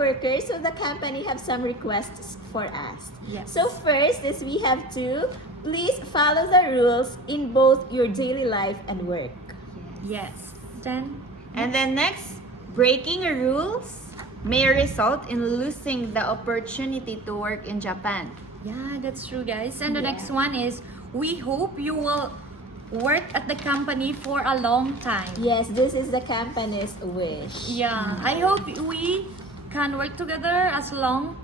workers, so the company have some requests for us. Yes. So first is we have to please follow the rules in both your daily life and work. Yes. Then And then next, breaking rules may result in losing the opportunity to work in Japan. yeah, that's true, guys. And the Yeah. next one is we hope you will work at the company for a long time. Yes, this is the company's wish. Yeah, I hope we can work together as long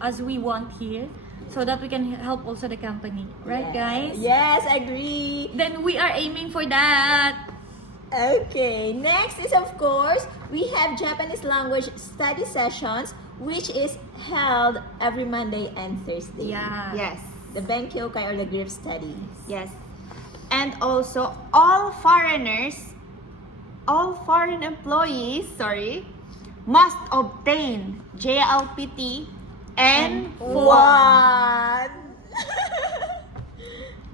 as we want here, so that we can help also the company, right, guys? Yes, agree. Then we are aiming for that. Okay, next is of course, we have Japanese language study sessions which is held every Monday and Thursday. Yeah. Yes. The Benkyokai or the group studies. Yes. And also, all foreign employees, must obtain JLPT N1.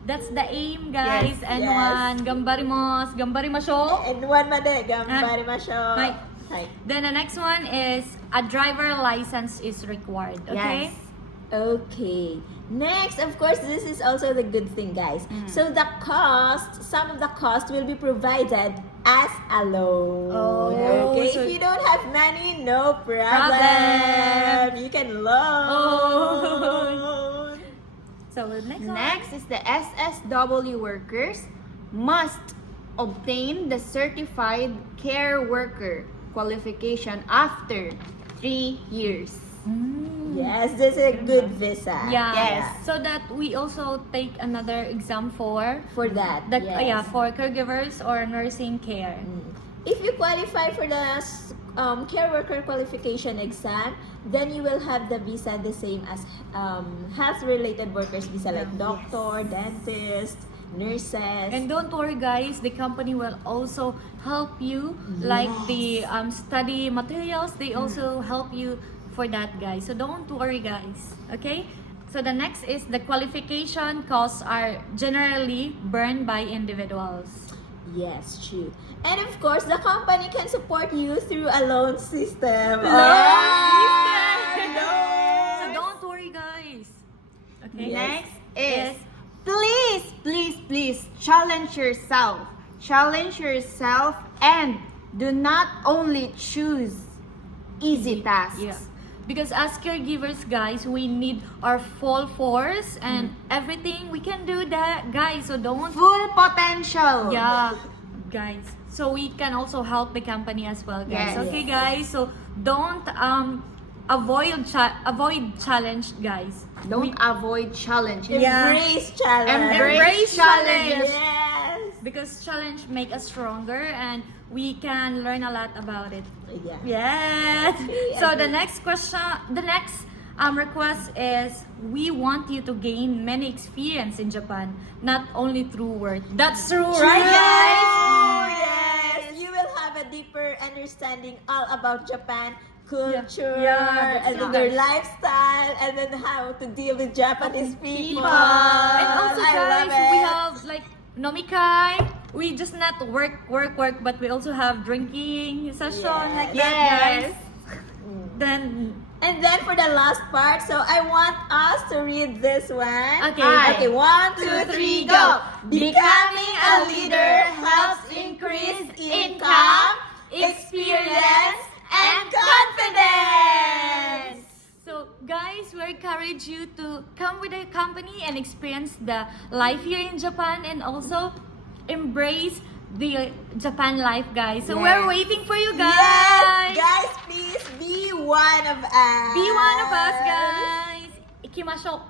That's the aim, guys. Yes, And yes. one, gambarimasho. N1 made, gambarimashou. Right. Right. Then the next one is a driver license is required. Okay. Yes. Okay. Next, of course, this is also the good thing, guys. So the cost, some of the cost will be provided as a loan. Oh, Okay. so- If you don't have money, no problem. Problem. You can loan. So the next one. Next is the SSW workers must obtain the certified care worker qualification after 3 years. Yes, this is a good visa. Yeah. Yes. So that we also take another exam for For that. Yes. for caregivers or nursing care. If you qualify for the care worker qualification exam, then you will have the visa the same as health-related workers visa like doctor, dentist, nurses. And don't worry, guys, the company will also help you, like the study materials. They also help you for that, guys. So don't worry, guys. Okay. So the next is the qualification costs are generally borne by individuals. Yes, true. And of course, the company can support you through a loan system. So don't worry, guys. Okay. Next Yes. is please challenge yourself. Challenge yourself and do not only choose easy tasks. Yeah. Because as caregivers, guys, we need our full force and everything. We can do that, guys. So don't. Full potential. Yeah, guys. So we can also help the company as well, guys. Yes. Okay, guys. So don't avoid challenge, guys. Don't avoid challenge. Yeah. Embrace challenge. Embrace challenge. Yes. Because challenge make us stronger and we can learn a lot about it. Yeah. Yes. Okay, So agree. the next request is we want you to gain many experience in Japan, not only through work. That's true, right, guys? Yes. You will have a deeper understanding all about Japan culture, Yeah, and then their lifestyle, and then how to deal with Japanese people. And also, I love guys, we it. have like nomikai. We just not work, but we also have drinking session like that, guys. Then And then for the last part, so I want us to read this one. Okay. Okay, 1, 2, 3, go. Becoming a leader helps increase income, experience, and confidence. So, guys, we encourage you to come with the company and experience the life here in Japan and also embrace the Japan life, guys. So, Yes. we're waiting for you Yes, guys. guys, please be one of us. Be one of us, guys. Ikimashou.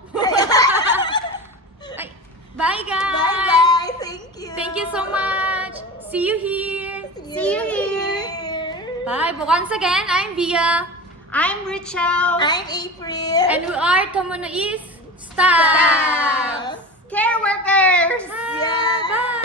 Ay, bye, guys. Bye-bye. Thank you. Thank you so much. See you here. See you here. Bye. But once again, I'm Via. I'm Rachel. I'm April. And we are Tomono East Staff. Staff. Care workers. Yeah. Bye.